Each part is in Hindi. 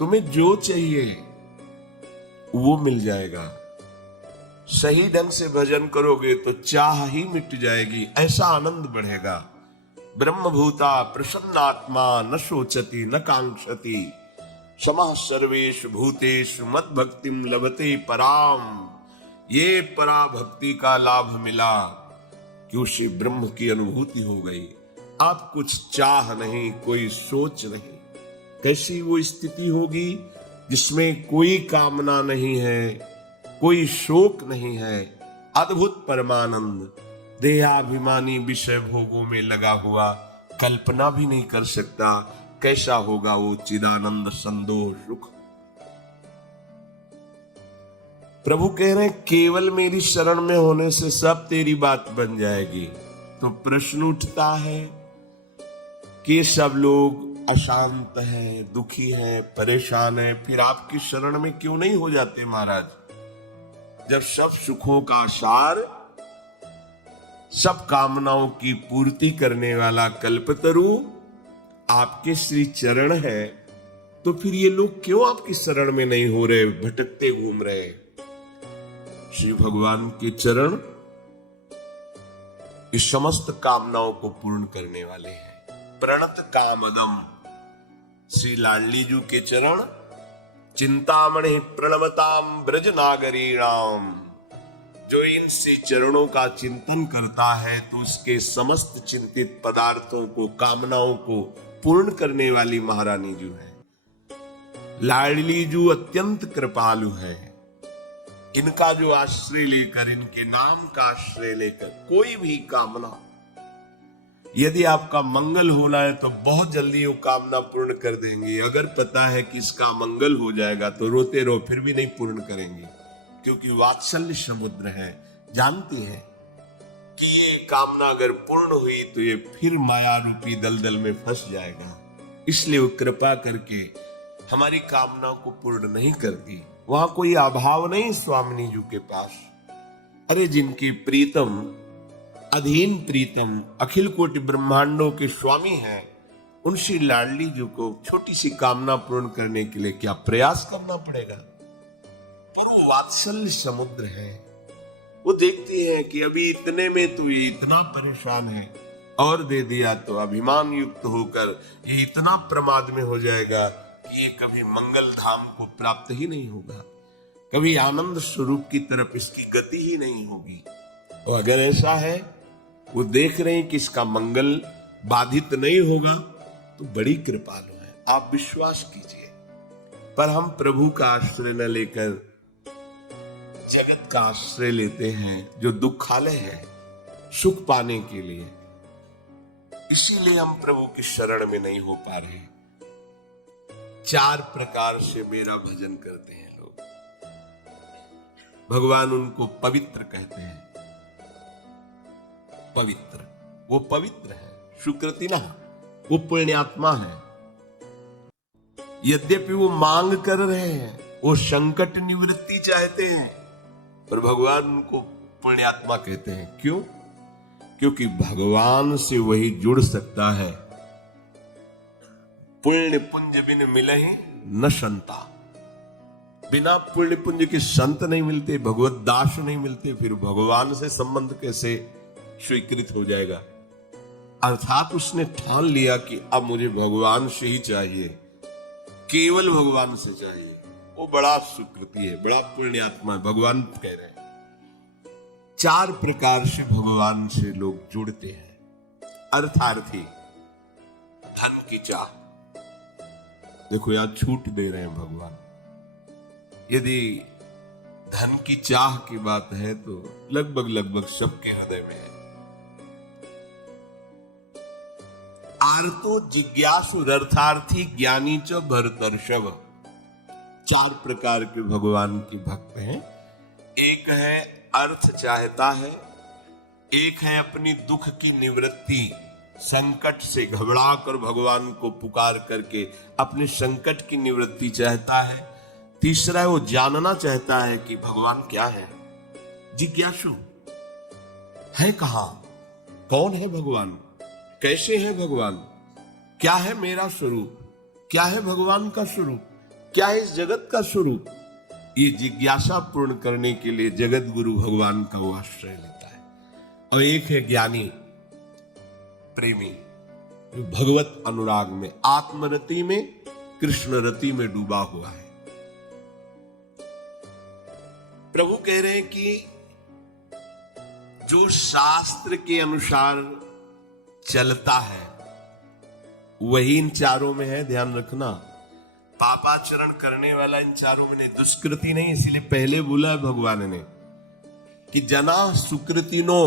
तुम्हें जो चाहिए वो मिल जाएगा। सही ढंग से भजन करोगे तो चाह ही मिट जाएगी, ऐसा आनंद बढ़ेगा। ब्रह्मभूता प्रसन्नात्मा न शोचति न कांक्षति समः सर्वेषु भूतेषु मद भक्तिम लभते पराम। ये परा भक्ति का लाभ मिला कि उसे ब्रह्म की अनुभूति हो गई। आप कुछ चाह नहीं, कोई सोच नहीं। कैसी वो स्थिति होगी जिसमें कोई कामना नहीं है, कोई शोक नहीं है। अद्भुत परमानंद। देहाभिमानी विषय भोगों में लगा हुआ कल्पना भी नहीं कर सकता कैसा होगा वो चिदानंद संतोष सुख। प्रभु कह रहे हैं केवल मेरी शरण में होने से सब तेरी बात बन जाएगी। तो प्रश्न उठता है कि सब लोग अशांत हैं, दुखी हैं, परेशान हैं, फिर आपकी शरण में क्यों नहीं हो जाते महाराज? जब सब सुखों का सार, सब कामनाओं की पूर्ति करने वाला कल्पतरु आपके श्री चरण है, तो फिर ये लोग क्यों आपकी शरण में नहीं हो रहे, भटकते घूम रहे? श्री भगवान के चरण इस समस्त कामनाओं को पूर्ण करने वाले हैं। प्रणत कामदम। श्री लाडली जी के चरण चिंतामणि प्रणमताम ब्रज नागरीणाम। जो इन से चरणों का चिंतन करता है तो उसके समस्त चिंतित पदार्थों को, कामनाओं को पूर्ण करने वाली महारानी जी है। लाडली जी अत्यंत कृपालु है। इनका जो आश्रय लेकर, इनके नाम का आश्रय लेकर कोई भी कामना, यदि आपका मंगल होना है तो बहुत जल्दी वो कामना पूर्ण कर देंगे। अगर पता है कि इसका मंगल हो जाएगा तो रोते रहो फिर भी नहीं पूर्ण करेंगे, क्योंकि वात्सल्य समुद्र है। जानते हैं कि ये कामना अगर पूर्ण हुई तो ये फिर माया रूपी दलदल में फंस जाएगा। इसलिए वो कृपा करके हमारी कामना को पूर्ण नहीं करती। वहां कोई अभाव नहीं स्वामिनी जी के पास। अरे जिनकी प्रीतम, अधीन प्रीतम, अखिल कोटि ब्रह्मांडों के स्वामी हैं, उनसे लाडली जी को छोटी सी कामना पूर्ण करने के लिए क्या प्रयास करना पड़ेगा? पर वो वात्सल्य समुद्र है। वो देखती है कि अभी इतने में तो ये इतना परेशान है, और दे दिया तो अभिमान युक्त होकर ये इतना प्रमाद में हो जाएगा कि ये कभी मंगल धाम को प्राप्त ही नहीं होगा, कभी आनंद स्वरूप की तरफ इसकी गति ही नहीं होगी। और अगर ऐसा है, वो देख रहे हैं कि इसका मंगल बाधित नहीं होगा, तो बड़ी कृपालु है, आप विश्वास कीजिए। पर हम प्रभु का आश्रय न लेकर जगत का आश्रय लेते हैं, जो दुखालय है, सुख पाने के लिए। इसीलिए हम प्रभु की शरण में नहीं हो पा रहे। 4 प्रकार से मेरा भजन करते हैं लोग। भगवान उनको पवित्र कहते हैं। पवित्र, वो पवित्र है। सुकृति ना, वो पुण्यात्मा है। यद्यपि वो मांग कर रहे हैं, वो संकट निवृत्ति चाहते हैं, पर भगवान उनको पुण्यात्मा कहते हैं। क्यों? क्योंकि भगवान से वही जुड़ सकता है। पुण्य पुंज बिन मिलहि न संता। बिना पुण्य पुंज के संत नहीं मिलते, भगवत दास नहीं मिलते, फिर भगवान से संबंध कैसे स्वीकृत हो जाएगा? अर्थात उसने ठान लिया कि अब मुझे भगवान से ही चाहिए, केवल भगवान से चाहिए। वो बड़ा सुकृति है, बड़ा पुण्यात्मा है। भगवान कह रहे हैं 4 प्रकार से भगवान से लोग जुड़ते हैं। अर्थार्थी, धन की चाह। देखो यहां छूट दे रहे हैं भगवान। यदि धन की चाह की बात है तो लगभग सबके हृदय में है। आर्तो जिज्ञासु अर्थार्थी ज्ञानी च भरतर्षभ। 4 प्रकार के भगवान के भक्त हैं। एक है अर्थ चाहता है, एक है अपनी दुख की निवृत्ति, संकट से घबरा कर भगवान को पुकार करके अपने संकट की निवृत्ति चाहता है। तीसरा है वो जानना चाहता है कि भगवान क्या है, जिज्ञासु है, कहां, कौन है भगवान, कैसे है भगवान, क्या है मेरा स्वरूप, क्या है भगवान का स्वरूप। क्या है इस जगत का स्वरूप, ये जिज्ञासा पूर्ण करने के लिए जगत गुरु भगवान का वो आश्रय लेता है। और एक है ज्ञानी प्रेमी, जो भगवत अनुराग में, आत्मरति में, कृष्ण रति में डूबा हुआ है। प्रभु कह रहे हैं कि जो शास्त्र के अनुसार चलता है वही इन चारों में है, ध्यान रखना। पापाचरण करने वाला इन चारों में नहीं, दुष्कृति नहीं। इसीलिए पहले बोला भगवान ने कि जना सुकृतिनो।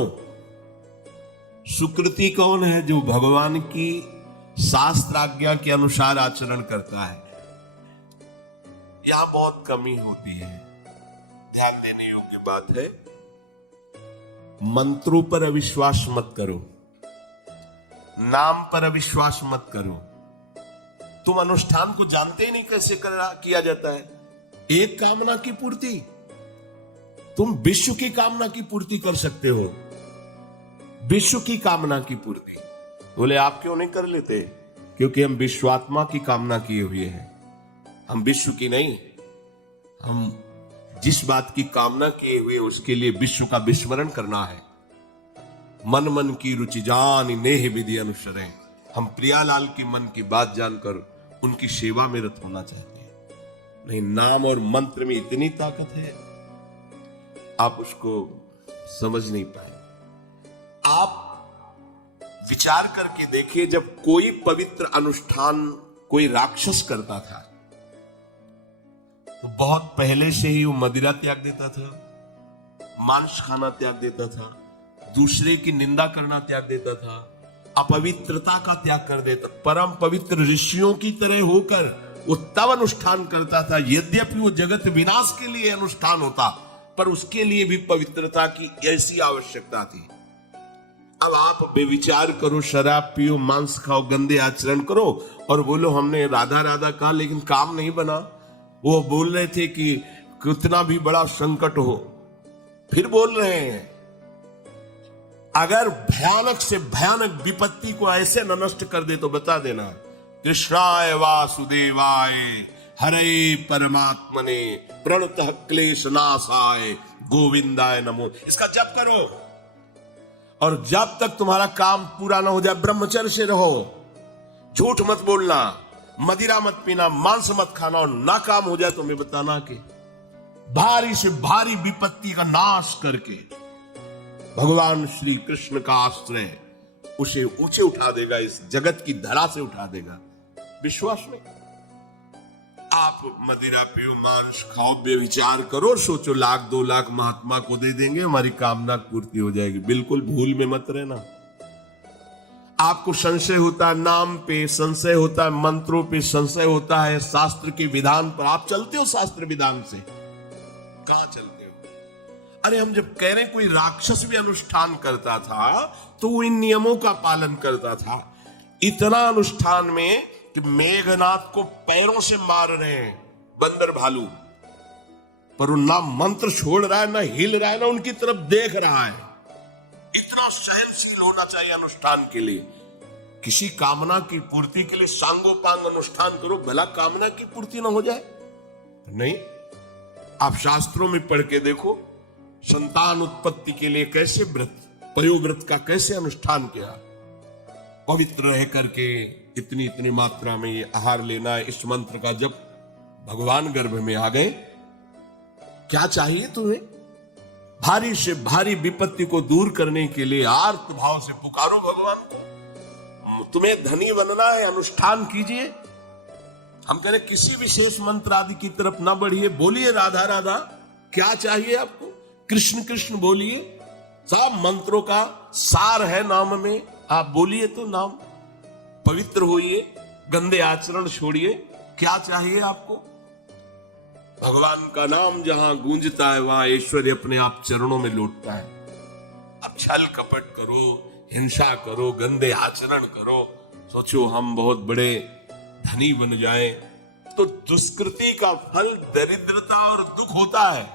सुकृति कौन है? जो भगवान की शास्त्र आज्ञा के अनुसार आचरण करता है। यहां बहुत कमी होती है, ध्यान देने योग्य बात है। मंत्रों पर अविश्वास मत करो, नाम पर अविश्वास मत करो। तुम अनुष्ठान को जानते ही नहीं कैसे किया जाता है। एक कामना की पूर्ति, तुम विश्व की कामना की पूर्ति कर सकते हो, विश्व की कामना की पूर्ति। बोले आप क्यों नहीं कर लेते? क्योंकि हम विश्वात्मा की कामना किए हुए हैं, हम विश्व की नहीं। हम जिस बात की कामना किए हुए उसके लिए विश्व का विस्मरण करना है। मन मन की रुचि जान नेह विधि अनुसरे। हम प्रियालाल की मन की बात जानकर उनकी सेवा में रत होना चाहते हैं। नहीं, नाम और मंत्र में इतनी ताकत है, आप उसको समझ नहीं पाए। आप विचार करके देखिए, जब कोई पवित्र अनुष्ठान कोई राक्षस करता था तो बहुत पहले से ही वो मदिरा त्याग देता था, मांस खाना त्याग देता था, दूसरे की निंदा करना त्याग देता था, अपवित्रता का त्याग कर देता। परम पवित्र ऋषियों की तरह होकर वो तब अनुष्ठान करता था। यद्यपि वो जगत विनाश के लिए अनुष्ठान होता, पर उसके लिए भी पवित्रता की ऐसी आवश्यकता थी। अब आप बेविचार करो, शराब पियो, मांस खाओ, गंदे आचरण करो और बोलो हमने राधा राधा कहा लेकिन काम नहीं बना। वो बोल रहे थे कि कितना भी बड़ा संकट हो, फिर बोल रहे हैं। अगर भयानक से भयानक विपत्ति को ऐसे न नष्ट कर दे तो बता देना, कृष्णाय वासुदेवाय हरे परमात्मने प्रणतः क्लेश नाशाय गोविंदाय नमो। इसका जप करो और जब तक तुम्हारा काम पूरा ना हो जाए ब्रह्मचर्य से रहो। झूठ मत बोलना, मदिरा मत पीना, मांस मत खाना, और ना काम हो जाए तो मैं बताना कि भारी से भारी विपत्ति का नाश करके भगवान श्री कृष्ण का आश्रय उसे ऊंचे उठा देगा, इस जगत की धरा से उठा देगा। विश्वास में आप मदिरा पियो, मांस खाओ, बेविचार करो, सोचो 1 2 लाख महात्मा को दे देंगे, हमारी कामना पूर्ति हो जाएगी। बिल्कुल भूल में मत रहना। आपको संशय होता है नाम पे, संशय होता है मंत्रों पे, संशय होता है शास्त्र के विधान पर। आप चलते हो शास्त्र विधान से? कहां चलते हो? अरे हम जब कह रहे हैं कोई राक्षस भी अनुष्ठान करता था तो वो इन नियमों का पालन करता था। इतना अनुष्ठान में कि मेघनाथ को पैरों से मार रहे हैं बंदर भालू, पर वो ना मंत्र छोड़ रहा है, ना हिल रहा है, ना उनकी तरफ देख रहा है। इतना सहनशील होना चाहिए अनुष्ठान के लिए। किसी कामना की पूर्ति के लिए सांगोपांग अनुष्ठान करो, भला कामना की पूर्ति ना हो जाए। नहीं, आप शास्त्रों में पढ़ के देखो, संतान उत्पत्ति के लिए कैसे व्रत, पयोव्रत का कैसे अनुष्ठान किया। पवित्र रह करके इतनी इतनी मात्रा में ये आहार लेना है, इस मंत्र का जब भगवान गर्भ में आ गए। क्या चाहिए तुम्हें? भारी से भारी विपत्ति को दूर करने के लिए आर्त भाव से पुकारो भगवान को। तुम्हें धनी बनना है, अनुष्ठान कीजिए। हम कह रहे किसी विशेष मंत्र आदि की तरफ ना बढ़िए, बोलिए राधा राधा। क्या चाहिए आपको? कृष्ण कृष्ण बोलिए। सब मंत्रों का सार है नाम में, आप बोलिए तो नाम। पवित्र होइए, गंदे आचरण छोड़िए। क्या चाहिए आपको? भगवान का नाम जहां गूंजता है वहां ऐश्वर्य अपने आप चरणों में लौटता है। अब छल कपट करो, हिंसा करो, गंदे आचरण करो, सोचो हम बहुत बड़े धनी बन जाएं, तो दुष्कृति का फल दरिद्रता और दुख होता है।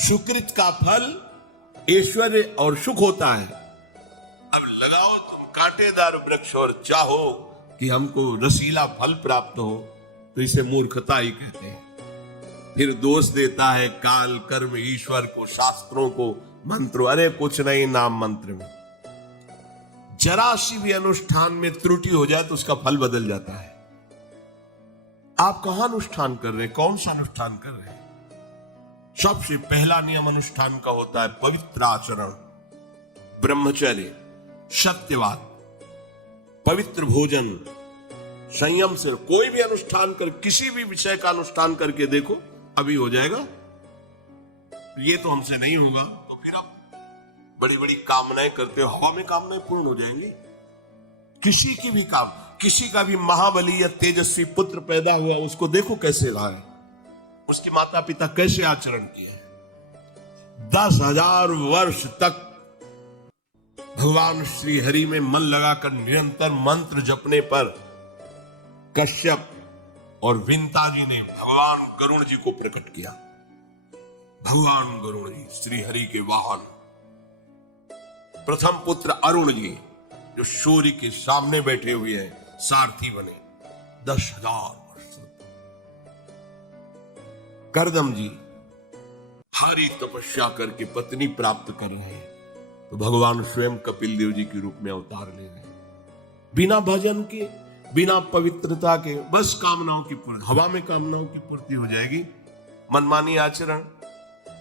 सुकृत का फल ऐश्वर्य और सुख होता है। अब लगाओ तुम कांटेदार वृक्ष और चाहो कि हमको रसीला फल प्राप्त हो, तो इसे मूर्खता ही कहते हैं। फिर दोष देता है काल, कर्म, ईश्वर को, शास्त्रों को, मंत्रों। अरे कुछ नहीं, नाम मंत्र में जरा सी भी अनुष्ठान में त्रुटि हो जाए तो उसका फल बदल जाता है। आप कहां अनुष्ठान कर रहे हैं, कौन सा अनुष्ठान कर रहे हैं? सबसे पहला नियम अनुष्ठान का होता है पवित्र आचरण, ब्रह्मचर्य, सत्यवाद, पवित्र भोजन, संयम से। कोई भी अनुष्ठान कर, किसी भी विषय का अनुष्ठान करके देखो, अभी हो जाएगा। ये तो हमसे नहीं होगा, तो फिर आप बड़ी बड़ी कामनाएं करते हो, हवा में कामनाएं पूर्ण हो जाएंगी। किसी की भी किसी का भी महाबली या तेजस्वी पुत्र पैदा हुआ, उसको देखो कैसे रहा है, उसके माता पिता कैसे आचरण किए हैं। 10,000 वर्ष तक भगवान श्री हरि में मन लगाकर निरंतर मंत्र जपने पर कश्यप और विंता जी ने भगवान गरुण जी को प्रकट किया। भगवान गरुण जी श्री हरि के वाहन, प्रथम पुत्र अरुण जी जो सूर्य के सामने बैठे हुए हैं, सारथी बने 10,000 वर्ष। करदम जी भारी तपस्या करके पत्नी प्राप्त कर रहे हैं, तो भगवान स्वयं कपिल देव जी के रूप में अवतार ले रहे हैं। बिना भजन के, बिना पवित्रता के, बस कामनाओं की पूर्ति, हवा में कामनाओं की पूर्ति हो जाएगी। मनमानी आचरण,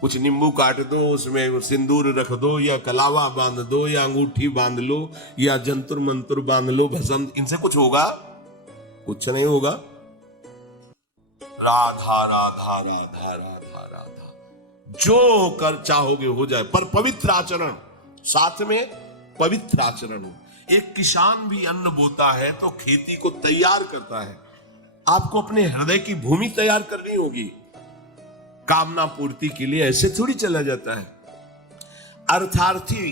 कुछ नींबू काट दो, उसमें सिंदूर रख दो, या कलावा बांध दो, या अंगूठी बांध लो, या जंतुर मंतुर बांध लो, भस्म, इनसे कुछ होगा? कुछ नहीं होगा। राधा राधा राधा राधा राधा, जो कर चाहोगे हो जाए, पर पवित्र आचरण, साथ में पवित्र आचरण हो। एक किसान भी अन्न बोता है तो खेती को तैयार करता है। आपको अपने हृदय की भूमि तैयार करनी होगी। कामना पूर्ति के लिए ऐसे थोड़ी चला जाता है। अर्थार्थी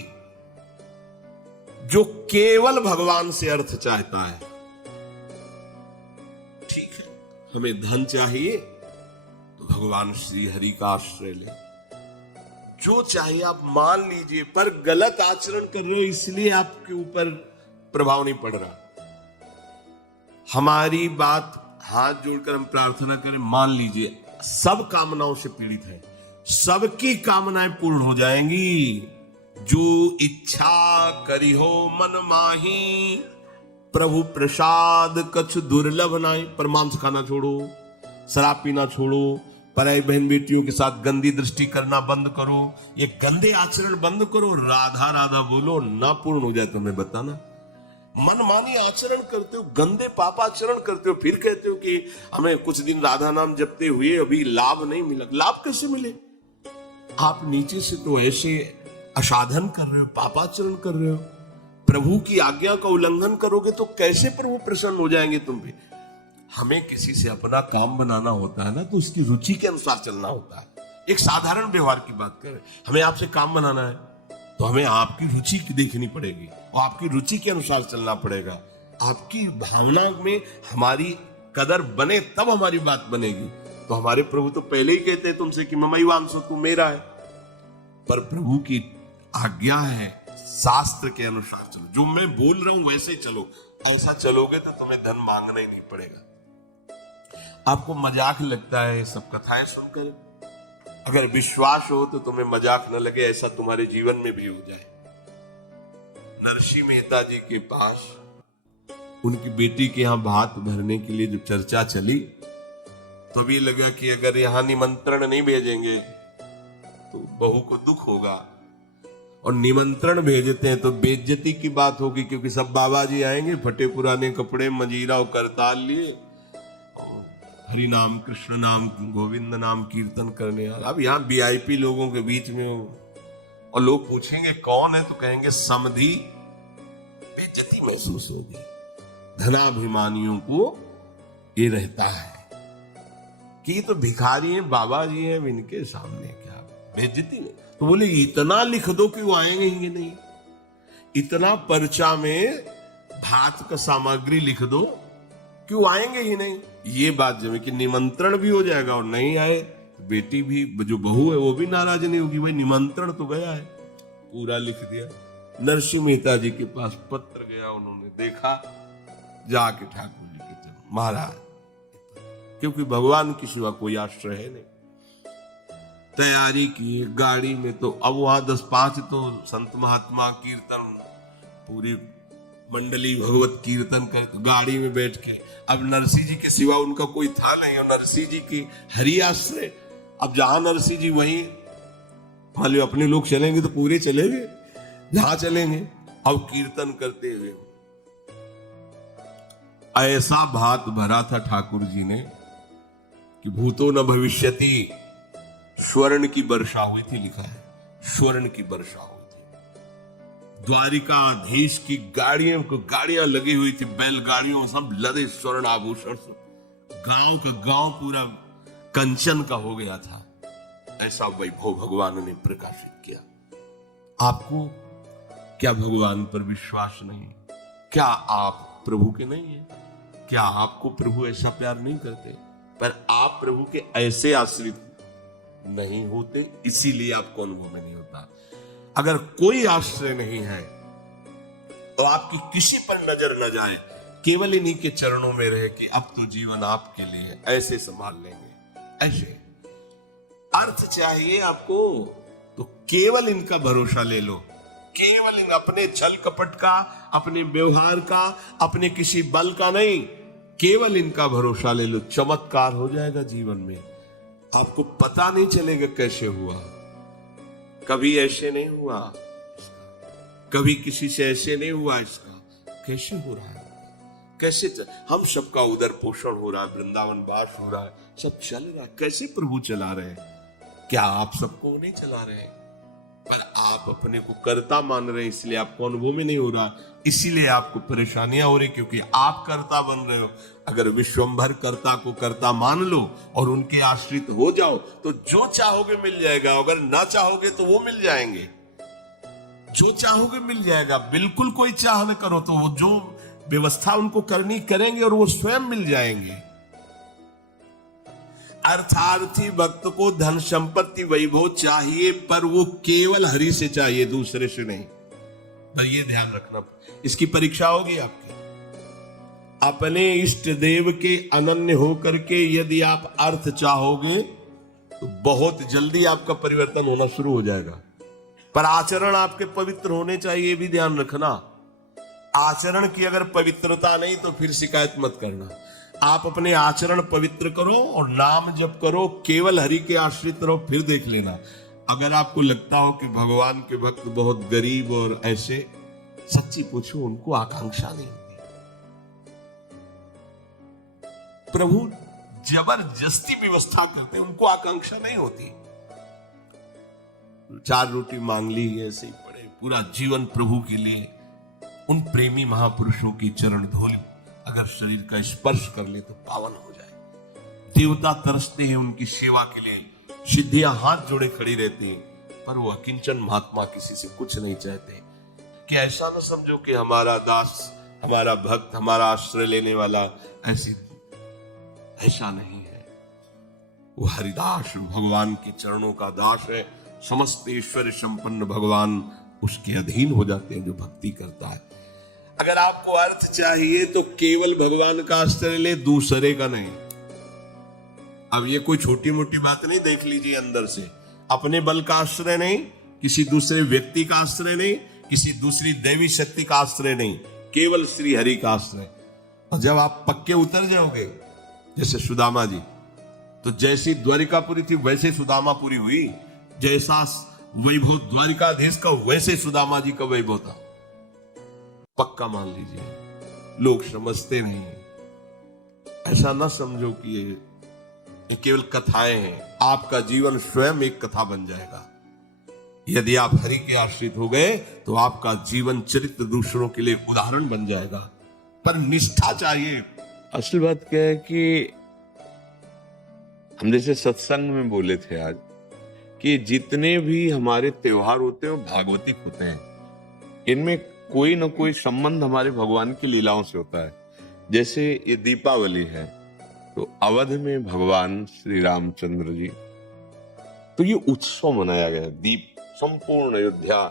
जो केवल भगवान से अर्थ चाहता है, ठीक है, हमें धन चाहिए तो भगवान श्री हरि का आश्रय ले, जो चाहिए आप मान लीजिए, पर गलत आचरण कर रहे हो इसलिए आपके ऊपर प्रभाव नहीं पड़ रहा। हमारी बात हाथ जोड़कर हम प्रार्थना करें, मान लीजिए सब कामनाओं से पीड़ित है, सबकी कामनाएं पूर्ण हो जाएंगी। जो इच्छा करी हो मन माही, प्रभु प्रसाद कछ दुर्लभ नाई। पर मांस खाना छोड़ो, शराब पीना छोड़ो, पराई बहन बेटियों के साथ गंदी दृष्टि करना बंद करो, ये गंदे आचरण बंद करो, राधा राधा बोलो, ना पूर्ण हो जाए तो हमें बताना। मनमानी आचरण करते हो, गंदे पापाचरण करते हो, फिर कहते हो कि हमें कुछ दिन राधा नाम जपते हुए अभी लाभ नहीं मिला। लाभ कैसे मिले? आप नीचे से तो ऐसे असाधन कर रहे हो, पापाचरण कर रहे हो। प्रभु की आज्ञा का उल्लंघन करोगे तो कैसे प्रभु प्रसन्न हो जाएंगे तुम पे? हमें किसी से अपना काम बनाना होता है ना, तो उसकी रुचि के अनुसार चलना होता है। एक साधारण व्यवहार की बात करें, हमें आपसे काम बनाना है तो हमें आपकी रुचि देखनी पड़ेगी और आपकी रुचि के अनुसार चलना पड़ेगा। आपकी भावना में हमारी कदर बने तब हमारी बात बनेगी। तो हमारे प्रभु तो पहले ही कहते हैं तुमसे कि ममैवांसो, तू मेरा है। पर प्रभु की आज्ञा है शास्त्र के अनुसार चलो, जो मैं बोल रहा हूं वैसे चलो। ऐसा चलोगे तो तुम्हें धन मांगना ही नहीं पड़ेगा। आपको मजाक लगता है ये सब कथाएं सुनकर, अगर विश्वास हो तो तुम्हें मजाक न लगे, ऐसा तुम्हारे जीवन में भी हो जाए। नरसिंह मेहता जी के पास उनकी बेटी के यहां भात भरने के लिए जब चर्चा चली तो भी लगा कि अगर यहां निमंत्रण नहीं भेजेंगे तो बहू को दुख होगा, और निमंत्रण भेजते हैं तो बेइज्जती की बात होगी, क्योंकि सब बाबा जी आएंगे फटे पुराने कपड़े, मजीरा और करताल लिए, हरि नाम कृष्ण नाम गोविंद नाम कीर्तन करने। अब यहाँ वीआईपी लोगों के बीच में हो और लोग पूछेंगे कौन है तो कहेंगे समधी, बेइज्जती महसूस होगी। धनाभिमानियों को ये रहता है कि ये तो भिखारी हैं, बाबा जी हैं, इनके सामने क्या बेइज्जती नहीं। तो बोले इतना लिख दो कि वो आएंगे ही नहीं, इतना पर्चा में भात का सामग्री लिख दो कि वो आएंगे ही नहीं। ये बात जब कि निमंत्रण भी हो जाएगा और नहीं आए तो बेटी भी, जो बहू है वो भी नाराज नहीं होगी, भाई निमंत्रण तो गया है, पूरा लिख दिया। नरसिंह मेहता जी के पास पत्र गया, उन्होंने देखा, जाके ठाकुर जी के चरण, महाराज क्योंकि भगवान के सिवा कोई आश्रय है नहीं। तैयारी की गाड़ी में, तो अब वहां 10-5 तो संत महात्मा कीर्तन, पूरी मंडली भगवत कीर्तन कर, गाड़ी में बैठ के, अब नरसिंह जी के सिवा उनका कोई था नहीं, और नरसिंह जी की हरि आश्रय। अब जहां नरसिंह जी वहीं, मान लो अपने लोग चलेंगे तो पूरे चलेंगे, जहां चलेंगे। अब कीर्तन करते हुए ऐसा भात भरा था ठाकुर जी ने कि भूतो न भविष्यति, स्वर्ण की वर्षा हुई थी, लिखा है स्वर्ण की वर्षा हुई थी। द्वारिकाधीश की गाड़ियां लगी हुई थी, बैलगाड़ियों सब लदे स्वर्ण आभूषण से, गांव का गांव पूरा कंचन का हो गया था। ऐसा वैभव भगवान ने प्रकाशित किया। आपको क्या भगवान पर विश्वास नहीं? क्या आप प्रभु के नहीं है? क्या आपको प्रभु ऐसा प्यार नहीं करते? पर आप प्रभु के ऐसे आश्रित नहीं होते, इसीलिए आपको अनुभव में नहीं होता। अगर कोई आश्रय नहीं है तो आपकी किसी पर नजर न जाए, केवल इन्हीं के चरणों में रहे कि अब तो जीवन आपके लिए, ऐसे संभाल लेंगे। ऐसे अर्थ चाहिए आपको तो केवल इनका भरोसा ले लो, केवल इन अपने छल कपट का, अपने व्यवहार का, अपने किसी बल का नहीं, केवल इनका भरोसा ले लो। चमत्कार हो जाएगा जीवन में, आपको पता नहीं चलेगा कैसे हुआ। कभी ऐसे नहीं हुआ, कभी किसी से ऐसे नहीं हुआ, इसका कैसे हो रहा है, कैसे हम सबका उदर पोषण हो रहा है, वृंदावन वास हो रहा है, सब चल रहा है, कैसे प्रभु चला रहे हैं? क्या आप सबको नहीं चला रहे हैं? पर आप अपने को कर्ता मान रहे हैं, इसलिए आपको अनुभव में नहीं हो रहा, इसीलिए आपको परेशानियां हो रही, क्योंकि आप कर्ता बन रहे हो। अगर विश्वंभर कर्ता को कर्ता मान लो और उनके आश्रित हो जाओ तो जो चाहोगे मिल जाएगा, अगर ना चाहोगे तो वो मिल जाएंगे। जो चाहोगे मिल जाएगा, बिल्कुल कोई चाह न करो तो वो जो व्यवस्था उनको करनी करेंगे और वो स्वयं मिल जाएंगे। अर्थार्थी भक्त को धन संपत्ति वैभव चाहिए, पर वो केवल हरि से चाहिए, दूसरे से नहीं। पर ये ध्यान रखना, इसकी परीक्षा होगी आपकी। अपने इष्ट देव के अनन्य होकर के यदि आप अर्थ चाहोगे तो बहुत जल्दी आपका परिवर्तन होना शुरू हो जाएगा। पर आचरण आपके पवित्र होने चाहिए, ये भी ध्यान रखना। आचरण की अगर पवित्रता नहीं तो फिर शिकायत मत करना। आप अपने आचरण पवित्र करो और नाम जप करो, केवल हरि के आश्रित रहो, फिर देख लेना। अगर आपको लगता हो कि भगवान के भक्त बहुत गरीब और ऐसे, सच्ची पूछो, उनको आकांक्षा नहीं होती। प्रभु जबरदस्ती व्यवस्था करते हैं, उनको आकांक्षा नहीं होती। 4 रोटी मांग ली, ऐसे ही पड़े, पूरा जीवन प्रभु के लिए। उन प्रेमी महापुरुषों की चरण धूल अगर शरीर का स्पर्श कर ले तो पावन हो जाए। देवता तरसते हैं उनकी सेवा के लिए, सिद्धियां हाथ जोड़े खड़ी रहती हैं, पर वो अकिंचन महात्मा किसी से कुछ नहीं चाहते। कि ऐसा न समझो कि हमारा दास, हमारा भक्त, हमारा आश्रय लेने वाला ऐसा नहीं है। वो हरिदास भगवान के चरणों का दास है। समस्त ऐश्वर्य संपन्न भगवान उसके अधीन हो जाते हैं जो भक्ति करता है। अगर आपको अर्थ चाहिए तो केवल भगवान का आश्रय ले, दूसरे का नहीं। अब ये कोई छोटी मोटी बात नहीं, देख लीजिए अंदर से। अपने बल का आश्रय नहीं, किसी दूसरे व्यक्ति का आश्रय नहीं, किसी दूसरी देवी शक्ति का आश्रय नहीं, केवल श्री हरि का आश्रय। और जब आप पक्के उतर जाओगे, जैसे सुदामा जी, तो जैसी द्वारिकापुरी थी वैसे सुदामापुरी हुई। जैसा वैभव द्वारिकाधीश का वैसे सुदामा जी का वैभव था। पक्का मान लीजिए। लोग समझते नहीं, ऐसा ना समझो कि ये केवल कथाएं हैं। आपका जीवन स्वयं एक कथा बन जाएगा। यदि आप हरि के आश्रित हो गए तो आपका जीवन चरित्र दूसरों के लिए उदाहरण बन जाएगा। पर निष्ठा चाहिए। असल बात क्या है कि हम जैसे सत्संग में बोले थे आज कि जितने भी हमारे त्योहार होते हैं वो भागवतिक होते हैं। इनमें कोई ना कोई संबंध हमारे भगवान की लीलाओं से होता है। जैसे ये दीपावली है तो अवध में भगवान श्री रामचंद्र जी, तो ये उत्सव मनाया गया। दीप संपूर्ण अयोध्या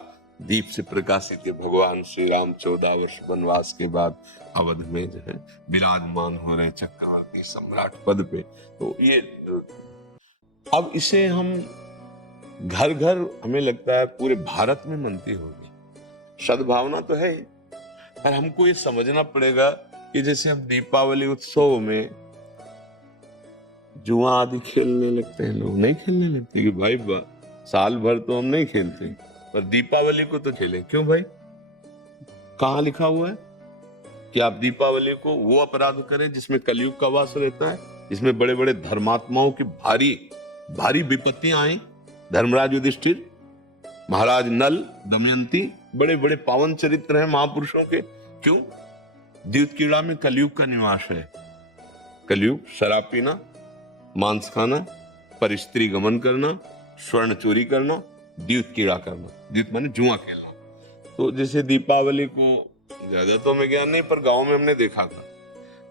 दीप से प्रकाशित ये भगवान श्री राम 14 वर्ष वनवास के बाद अवध में जो है विराजमान हो रहे चक्रवर्ती सम्राट पद पे। तो ये अब इसे हम घर घर, हमें लगता है पूरे भारत में मनती होगी। सद्भावना तो है ही, पर हमको ये समझना पड़ेगा कि जैसे हम दीपावली उत्सव में जुआ आदि खेलने लगते हैं, लोग नहीं खेलने लगते कि भाई साल भर तो हम नहीं खेलते, पर दीपावली को तो खेलें। क्यों भाई? कहाँ लिखा हुआ है कि आप दीपावली को वो अपराध करें जिसमें कलयुग का वास रहता है, जिसमें बड़े बड़े धर्मात्माओं की भारी भारी विपत्तियां आई। धर्मराज युधिष्ठिर, महाराज नल, दमयंती, बड़े बड़े पावन चरित्र हैं महापुरुषों के। क्यों? द्यूतकीड़ा में कलयुग का निवास है। कलयुग शराब पीना, मांस खाना, परिस्त्री गमन करना, स्वर्ण चोरी करना, द्यूतकीड़ा करना। द्यूत माने जुआ खेलना। तो जैसे दीपावली को ज्यादा तो हमें ज्ञान नहीं, पर गांव में हमने देखा था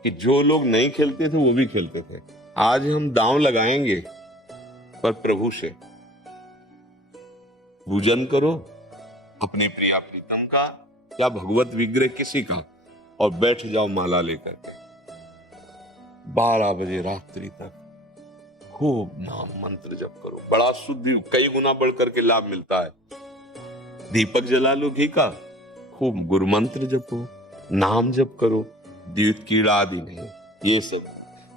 कि जो लोग नहीं खेलते थे वो भी खेलते थे। आज हम दांव लगाएंगे, पर प्रभु से पूजन करो अपने प्रिया प्रीतम का या भगवत विग्रह किसी का, और बैठ जाओ माला लेकर के 12 बजे रात्रि तक खूब नाम मंत्र जप करो। बड़ा शुद्ध, कई गुना बढ़ करके लाभ मिलता है। दीपक जला लो घी का, खूब गुरु मंत्र जपो, नाम जप करो, द्यूत कीड़ा आदि नहीं।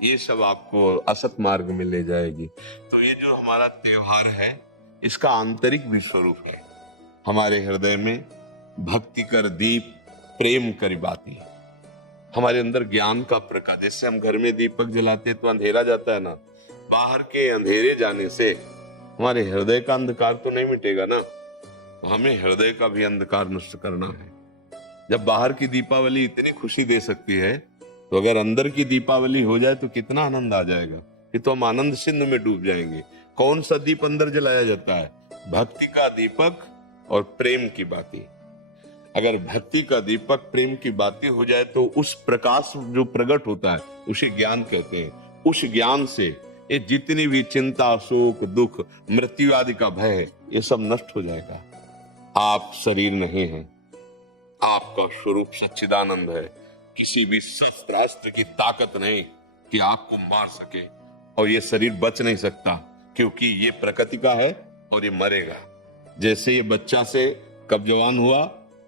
ये सब आपको असत मार्ग में ले जाएगी। तो ये जो हमारा त्योहार है, इसका आंतरिक विश्वरूप है। हमारे हृदय में भक्ति कर दीप प्रेम कर बाती, हमारे अंदर ज्ञान का प्रकाश। जैसे हम घर में दीपक जलाते तो अंधेरा जाता है ना, बाहर के अंधेरे जाने से हमारे हृदय का अंधकार तो नहीं मिटेगा ना। हमें हृदय का भी अंधकार नष्ट करना है। जब बाहर की दीपावली इतनी खुशी दे सकती है, तो अगर अंदर की दीपावली हो जाए तो कितना आनंद आ जाएगा। कि तो हम आनंद सिंधु में डूब जाएंगे। कौन सा दीप अंदर जलाया जाता है? भक्ति का दीपक और प्रेम की बाती। अगर भक्ति का दीपक प्रेम की बाती हो जाए तो उस प्रकाश जो प्रकट होता है उसे ज्ञान कहते हैं। उस ज्ञान से ये जितनी भी चिंता, शोक, दुख, मृत्यु आदि का भय है, ये सब नष्ट हो जाएगा। आप शरीर नहीं है, आपका स्वरूप सच्चिदानंद है। किसी भी शस्त्रास्त्र की ताकत नहीं कि आपको मार सके, और ये शरीर बच नहीं सकता, क्योंकि ये प्रकृति का है और ये मरेगा। जैसे ये बच्चा से कब जवान हुआ,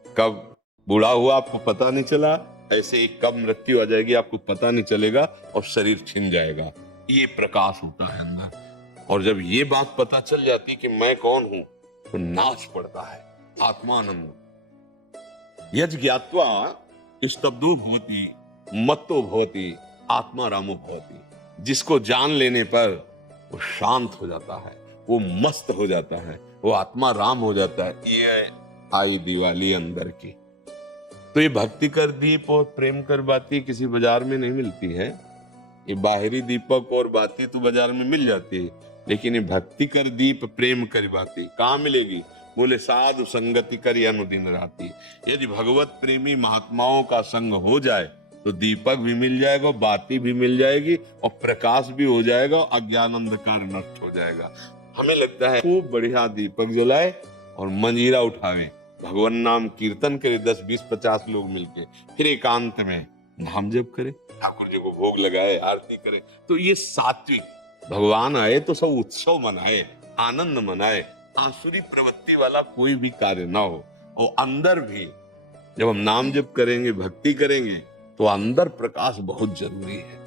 कब बूढ़ा हुआ, आपको पता नहीं चला, ऐसे ही कब मृत्यु आ जाएगी आपको पता नहीं चलेगा, और शरीर छिन जाएगा। ये प्रकाश होता है अंदर। और जब ये बात पता चल जाती कि मैं कौन हूं, तो नाच पड़ता है आत्मानंद। यज् ज्ञात्वा स्तब्धो भवति मत्तो भवति आत्मा रामो भवति। जिसको जान लेने पर वो शांत हो जाता है, वो मस्त हो जाता है, वो आत्मा राम हो जाता है। ये आई दिवाली अंदर की। तो ये भक्ति कर दीप और प्रेम कर बाती किसी बाजार में नहीं मिलती है। ये बाहरी दीपक और बाती तो बाजार में मिल जाती है, लेकिन ये भक्ति कर दीप प्रेम कर बाती कहाँ मिलेगी? बोले साधु संगति करी अनुदिन राती। यदि भगवत प्रेमी महात्माओं का संग हो जाए तो दीपक भी मिल जाएगा, बाती भी मिल जाएगी, और प्रकाश भी हो जाएगा, अज्ञान अंधकार नष्ट हो जाएगा। हमें लगता है खूब बढ़िया दीपक जलाए और मंजीरा उठावे, भगवान नाम कीर्तन करे 10, 20, 50 लोग मिलके, फिर एकांत में नाम जप करे, ठाकुर जी को भोग लगाए, आरती करे। तो ये सात्विक, भगवान आए तो सब उत्सव मनाए, आनंद मनाए, आसुरी प्रवृत्ति वाला कोई भी कार्य ना हो। और अंदर भी जब हम नाम जप करेंगे, भक्ति करेंगे, तो अंदर प्रकाश बहुत जरूरी है।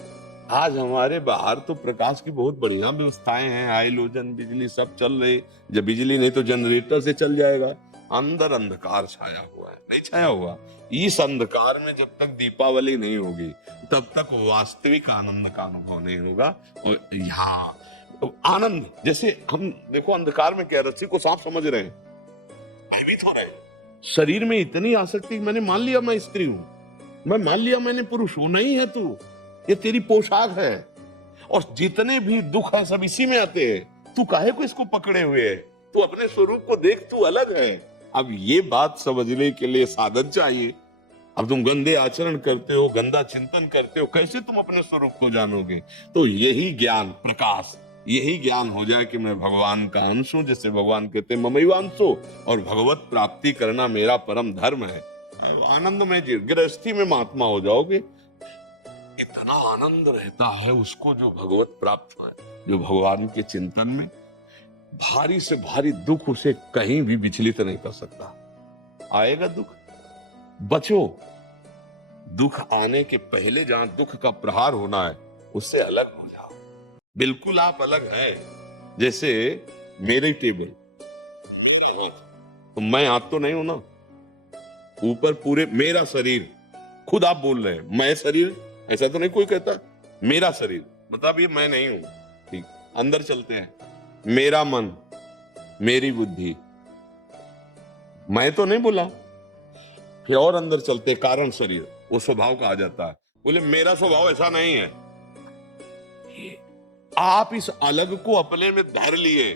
आज हमारे बाहर तो प्रकाश की बहुत बढ़िया व्यवस्थाएं हैं, हाइलोजन, बिजली सब चल रही। जब बिजली नहीं तो जनरेटर से चल जाएगा। अंदर अंधकार छाया हुआ है, नहीं छाया हुआ। इस अंधकार में जब तक दीपावली नहीं होगी, तब तक वास्तविक आनंद का अनुभव नहीं होगा। और यहाँ आनंद, जैसे हम देखो अंधकार में क्या, रस्सी को सांप समझ रहे हैं, भयभीत हो रहे हैं। शरीर में इतनी आसक्ति, मैंने मान लिया मैं स्त्री हूं, मैं मान लिया मैंने पुरुष हूं। नहीं है तू, ये तेरी पोशाक है, और जितने भी दुख है सब इसी में आते हैं। तू काहे को इसको पकड़े हुए है? तू अपने स्वरूप को देख, तू अलग है। अब ये बात समझने के लिए साधन चाहिए। अब तुम गंदे आचरण करते हो, गंदा चिंतन करते हो, कैसे तुम अपने स्वरूप को जानोगे? तो यही ज्ञान प्रकाश, यही ज्ञान हो जाए कि मैं भगवान का अंश हूं, जैसे भगवान कहते हैं ममैवांशो, और भगवत प्राप्ति करना मेरा परम धर्म है। आनंद में गृहस्थी में महात्मा हो जाओगे, इतना आनंद रहता है उसको जो भगवत प्राप्त है, जो भगवान के चिंतन में। भारी से भारी दुख उसे कहीं भी विचलित नहीं कर सकता। आएगा दुख, बचो। दुख आने के पहले जहां दुख का प्रहार होना है उससे अलग हो जाओ। बिल्कुल आप अलग हैं। जैसे मेरी टेबल, तो मैं हाथ तो नहीं हूं ना, ऊपर पूरे मेरा शरीर, खुद आप बोल रहे हैं मैं शरीर, ऐसा तो नहीं कोई कहता मेरा शरीर, मतलब ये मैं नहीं हूं। ठीक, अंदर चलते हैं, मेरा मन, मेरी बुद्धि, मैं तो नहीं बोला। फिर और अंदर चलते, कारण शरीर, वो स्वभाव का आ जाता है। बोले मेरा स्वभाव ऐसा नहीं है। आप इस अलग को अपने में धर लिए,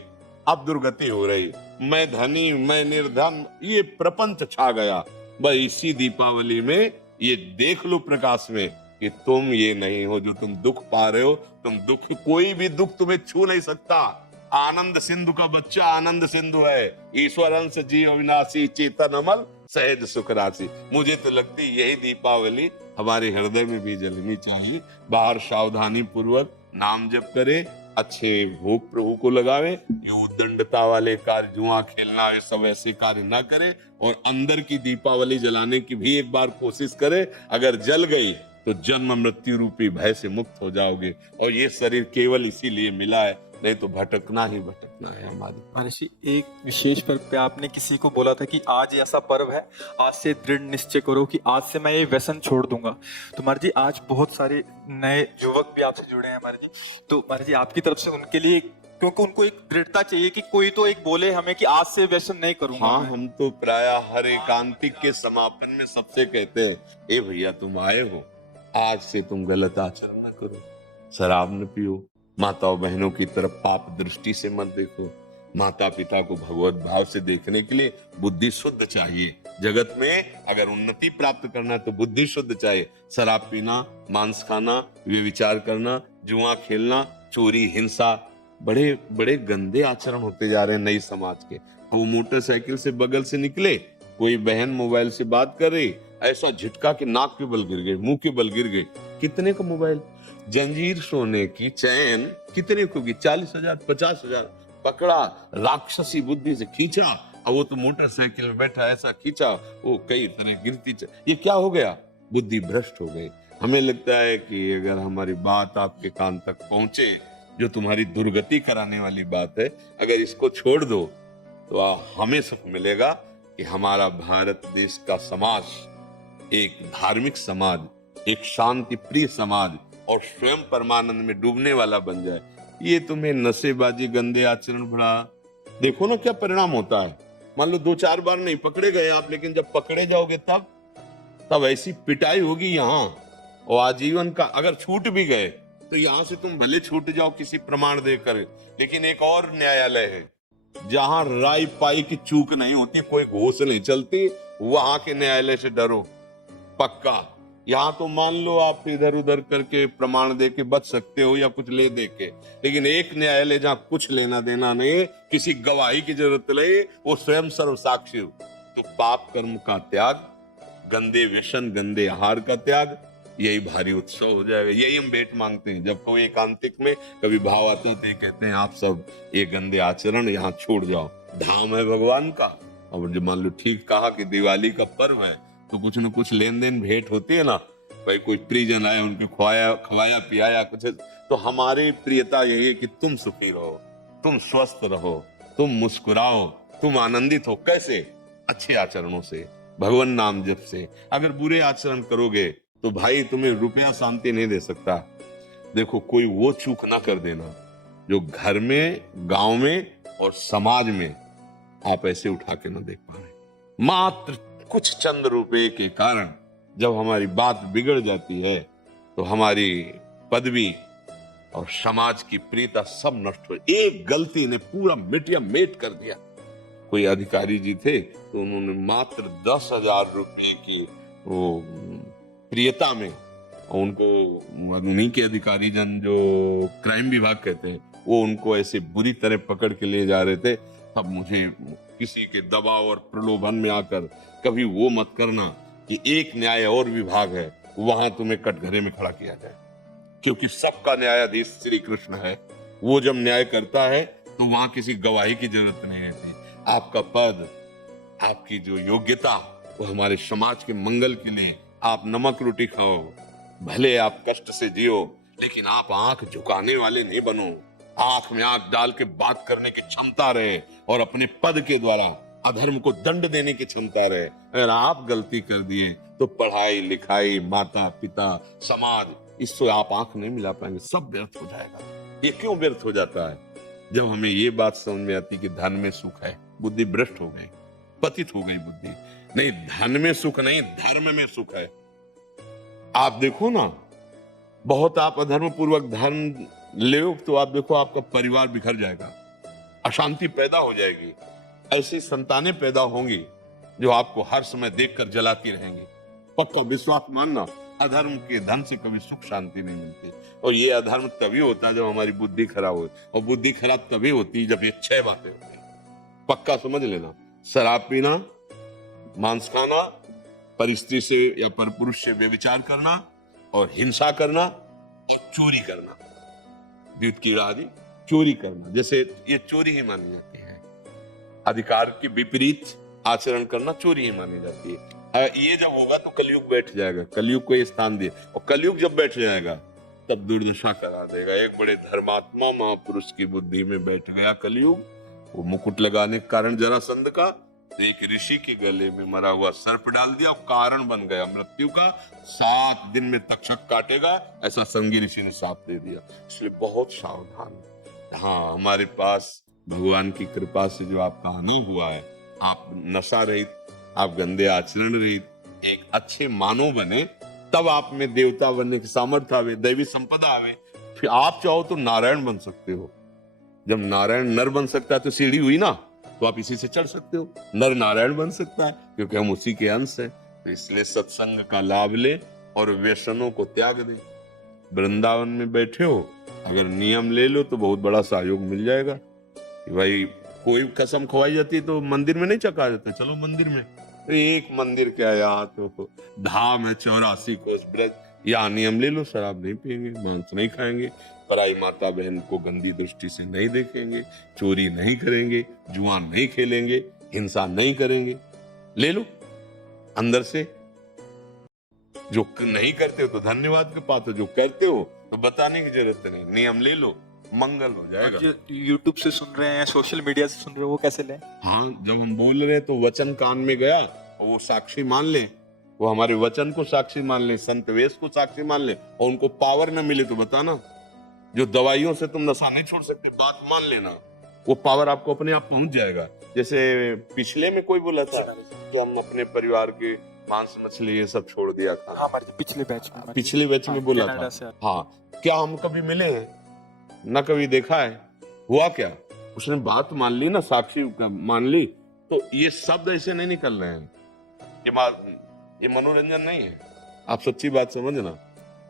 अब दुर्गति हो रही। मैं धनी, मैं निर्धन, ये प्रपंच छा गया। बस इसी दीपावली में ये देख लो प्रकाश में कि तुम ये नहीं हो जो तुम दुख पा रहे हो। तुम दुख, कोई भी दुख तुम्हें छू नहीं सकता। आनंद सिंधु का बच्चा आनंद सिंधु है। ईश्वर अंश जीव अविनाशी, चेतन अमल, सहज सुख राशि। मुझे तो लगती यही दीपावली हमारे हृदय में भी जलनी चाहिए। बाहर सावधानी पूर्वक नाम जप करे, अच्छे भोग प्रभु को लगावे, ये उद्दंडता वाले कार्य, जुआ खेलना, ये सब ऐसे कार्य ना करे। और अंदर की दीपावली जलाने की भी एक बार कोशिश करे। अगर जल गई तो जन्म मृत्यु रूपी भय से मुक्त हो जाओगे। और ये शरीर केवल इसीलिए मिला है, नहीं तो भटकना ही भटकना है हमारी। महर्षि, एक विशेष पर्व पे आपने किसी को बोला था कि आज ऐसा पर्व है, आज से दृढ़ निश्चय करो कि आज से मैं ये व्यसन छोड़ दूंगा। तो महर्षि आज बहुत सारे नए युवक भी आपसे जुड़े हैं महर्षि, तो महर्षि आपकी तरफ से उनके लिए, क्योंकि उनको एक दृढ़ता चाहिए कि कोई तो एक बोले हमें कि आज से व्यसन नहीं करूंगा। हाँ, हम तो प्राय हर एकांतिक के समापन में सबसे कहते हैं, ए भैया तुम आए हो, आज से तुम गलत आचरण न करो, शराब न पियो, माताओं बहनों की तरफ पाप दृष्टि से मत देखो, माता पिता को भगवत भाव से देखने के लिए बुद्धि शुद्ध चाहिए। जगत में अगर उन्नति प्राप्त करना है तो बुद्धि शुद्ध चाहिए। शराब पीना, मांस खाना, व्यभिचार करना, जुआ खेलना, चोरी, हिंसा, बड़े बड़े गंदे आचरण होते जा रहे हैं नई समाज के। वो मोटरसाइकिल से बगल से निकले, कोई बहन मोबाइल से बात कर रही, ऐसा झटका कि नाक के बल गिर गए, मुंह के बल गिर गए। कितने का मोबाइल? जंजीर सोने की, चैन कितने को की? 40,000, 50,000। पकड़ा, राक्षसी बुद्धि से खींचा, अब वो तो मोटरसाइकिल में बैठा, ऐसा खींचा, वो कई तरह गिरती। ये क्या हो गया? बुद्धि भ्रष्ट हो गई। हमें लगता है कि अगर हमारी बात आपके कान तक पहुंचे, जो तुम्हारी दुर्गति कराने वाली बात है, अगर इसको छोड़ दो तो हमें सुख मिलेगा कि हमारा भारत देश का समाज एक धार्मिक समाज, एक शांति प्रिय समाज और स्वयं परमानंद में डूबने वाला बन जाए। ये तुम्हें नशेबाजी, गंदे आचरण बढ़ा, देखो ना क्या परिणाम होता है। मान लो 2-4 बार नहीं पकड़े गए आप, लेकिन जब पकड़े जाओगे तब ऐसी पिटाई होगी यहाँ, और आजीवन का। अगर छूट भी गए तो यहाँ से तुम भले छूट जाओ किसी प्रमाण देकर, लेकिन एक और न्यायालय है जहां राय पाई की चूक नहीं होती, कोई घोष नहीं चलती, वहां के न्यायालय से डरो पक्का। यहाँ तो मान लो आप इधर उधर करके प्रमाण दे के बच सकते हो या कुछ ले दे के, लेकिन एक न्यायालय जहाँ कुछ लेना देना नहीं, किसी गवाही की जरूरत नहीं, वो स्वयं सर्व साक्षी हो। तो पाप कर्म का त्याग, गंदे व्यसन, गंदे आहार का त्याग, यही भारी उत्सव हो जाएगा। यही हम भेंट मांगते हैं। जब कोई एकांतिक में कभी भाव आता है तो ये कहते हैं आप सब ये गंदे आचरण यहाँ छोड़ जाओ, धाम है भगवान का। और जब मान लो ठीक कहा कि दिवाली का पर्व है तो कुछ न कुछ लेन देन भेंट होती है ना, भाई कोई प्रियजन आए, उनको खवाया पियाया कुछ, तो हमारी प्रियता यही है कि तुम सुखी रहो, तुम स्वस्थ रहो, तुम मुस्कुराओ, तुम आनंदित हो। कैसे? अच्छे आचरणों से, भगवान नाम जप से। अगर बुरे आचरण करोगे तो भाई तुम्हें रुपया शांति नहीं दे सकता। देखो, कोई वो चूक ना कर देना जो घर में, गांव में और समाज में आप ऐसे उठा के ना देख पा रहे। मात्र कुछ चंद रुपए के कारण जब हमारी बात बिगड़ जाती है तो हमारी पदवी और समाज की प्रियता सब नष्ट हो। एक गलती ने पूरा मिटिया मेट कर दिया। कोई अधिकारी जी थे तो उन्होंने मात्र 10,000 रुपये की वो प्रियता में, उनको उन्हीं के अधिकारी जन जो क्राइम विभाग कहते हैं, वो उनको ऐसे बुरी तरह पकड़ के ले जा रहे थे, तब मुझे किसी के दबाव और प्रलोभन में आकर कभी वो मत करना कि एक न्याय और विभाग है वहां तुम्हें कटघरे में खड़ा किया जाए, क्योंकि सबका न्यायाधीश श्री कृष्ण है। वो जब न्याय करता है तो वहां किसी गवाही की जरूरत नहीं रहती। आपका पद, आपकी जो योग्यता, वो हमारे समाज के मंगल के लिए, आप नमक रोटी खाओ, भले आप कष्ट से जियो, लेकिन आप आंख झुकाने वाले नहीं बनो। आंख में आंख डाल के बात करने की क्षमता रहे और अपने पद के द्वारा अधर्म को दंड देने की क्षमता रहे। अगर आप गलती कर दिए तो पढ़ाई लिखाई, माता पिता, समाज, इससे आप आंख नहीं मिला पाएंगे, सब व्यर्थ हो जाएगा। ये क्यों व्यर्थ हो जाता है? जब हमें ये बात समझ में आती कि धन में सुख है, बुद्धि भ्रष्ट हो गई, पतित हो गई बुद्धि। नहीं, धन में सुख नहीं, धर्म में सुख है। आप देखो ना, बहुत आप अधर्म पूर्वक धन ले तो आप देखो आपका परिवार बिखर जाएगा, अशांति पैदा हो जाएगी, ऐसी संतानें पैदा होंगी जो आपको हर समय देखकर जलाती रहेंगी। पक्का विश्वास मानना, अधर्म के धन से कभी सुख शांति नहीं मिलती। और ये अधर्म तभी होता है जब हमारी बुद्धि खराब हो, और बुद्धि खराब तभी होती है जब ये 6 बातें होती हैं। पक्का समझ लेना, शराब पीना, मांस खाना, परिस्त्री से या परपुरुष से व्यभिचार करना, और हिंसा करना, चोरी करना, द्युत कीड़ा आदि चोरी करना, जैसे ये चोरी ही मानी जाती है। अधिकार के विपरीत आचरण करना चोरी ही मानी जाती है। ये जब होगा तो कलयुग बैठ जाएगा, कलयुग को ये स्थान दिए, और कलयुग जब बैठ जाएगा तब दुर्दशा करा देगा। एक बड़े धर्मात्मा महापुरुष की बुद्धि में बैठ गया कलयुग। वो मुकुट लगाने के कारण जरासंध का, तो एक ऋषि के गले में मरा हुआ सर्प डाल दिया और कारण बन गया मृत्यु का। 7 दिन में तक्षक काटेगा, ऐसा संगी ऋषि ने शाप दे दिया। इसलिए बहुत सावधान। हाँ, हमारे पास भगवान की कृपा से जो आपका आनंद हुआ है, आप नशा रहित, आप गंदे आचरण रहित, एक अच्छे मानव बने, तब आप में देवता बनने की सामर्थ्य आवे, दैवी संपदा आवे। फिर आप चाहो तो नारायण बन सकते हो। जब नारायण नर बन सकता है तो सीढ़ी हुई ना, तो आप इसी से चढ़ सकते हो। नर नारायण बन सकता है क्योंकि हम उसी के अंश हैं। तो इसलिए सत्संग का लाभ ले और व्यसनों को त्याग दे। वृंदावन में बैठे हो, अगर नियम ले लो तो बहुत बड़ा सहयोग मिल जाएगा। भाई कोई कसम खवाई जाती है तो मंदिर में नहीं चखा जाता, चलो मंदिर में। एक मंदिर क्या, यहाँ तो धाम है 84 कोस ब्रज, यहाँ नियम ले लो, शराब नहीं पिएंगे, मांस नहीं खाएंगे, पराई माता बहन को गंदी दृष्टि से नहीं देखेंगे, चोरी नहीं करेंगे, जुआ नहीं खेलेंगे, हिंसा नहीं करेंगे। ले लो अंदर से। जो नहीं करते हो तो धन्यवाद के पात्र, जो करते हो तो बताने की जरूरत नहीं। नियम ले लो, मंगल हो जाएगा। जो यूट्यूब से सुन रहे हैं, सोशल मीडिया से सुन रहे हैं, वो कैसे लें? हाँ, जब हम बोल रहे हैं तो वचन कान में गया और वो साक्षी मान ले, वो हमारे वचन को साक्षी मान ले, संत वेश को साक्षी मान ले, और उनको पावर न मिले तो बताना। जो दवाइयों से तुम नशा नहीं छोड़ सकते, बात मान लेना, वो पावर आपको अपने आप पहुंच जाएगा। जैसे पिछले में कोई बोला था कि हम अपने परिवार के मांस मछली ये सब छोड़ दिया था। हाँ, पिछले बैच में बोला था। हाँ, क्या हम कभी मिले हैं? न कभी देखा है। हुआ क्या, उसने बात मान ली ना, साक्षी मान ली, तो ये शब्द ऐसे नहीं निकल रहे हैं। ये मनोरंजन नहीं है। आप सच्ची बात समझना,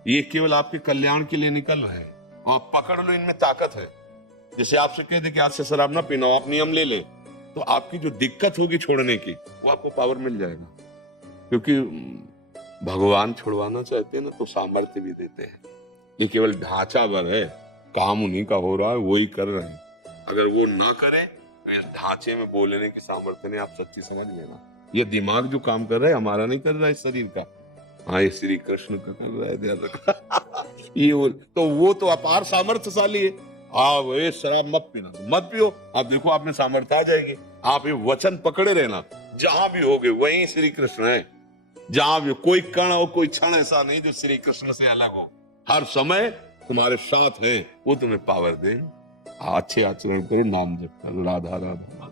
ये केवल आपके कल्याण के लिए निकल रहे हैं। और पकड़ लो, इनमें ताकत है। जैसे आपसे कह दे कि आज से शराब ना पीना, आप नियम ले ले, तो आपकी जो दिक्कत होगी छोड़ने की, वो आपको पावर मिल जाएगा। क्योंकि भगवान छुड़वाना चाहते हैं ना तो सामर्थ्य भी देते हैं। ये केवल ढांचा भर है, काम उन्हीं का हो रहा है, वो ही कर रहे हैं। अगर वो ना करे तो इस ढांचे में बोलने की सामर्थ्य नहीं। आप सच्ची समझ लेना, ये दिमाग जो काम कर रहा है हमारा नहीं कर रहा है, शरीर का। हाँ, ये श्री कृष्ण का कर रहा है, ध्यान रखना। वो तो अपार सामर्थ्यशाली है। आप ये शराब मत पीना, तो मत पियो। आप देखो आप में सामर्थ्य आ जाएगी। आप ये वचन पकड़े रहना, जहां भी होगे वहीं श्री कृष्ण है। जहां भी कोई कण हो, कोई क्षण ऐसा नहीं जो श्री कृष्ण से अलग हो। हर समय तुम्हारे साथ है, वो तुम्हें पावर दे। अच्छे आचरण करे, नाम जप कर, राधा राधा।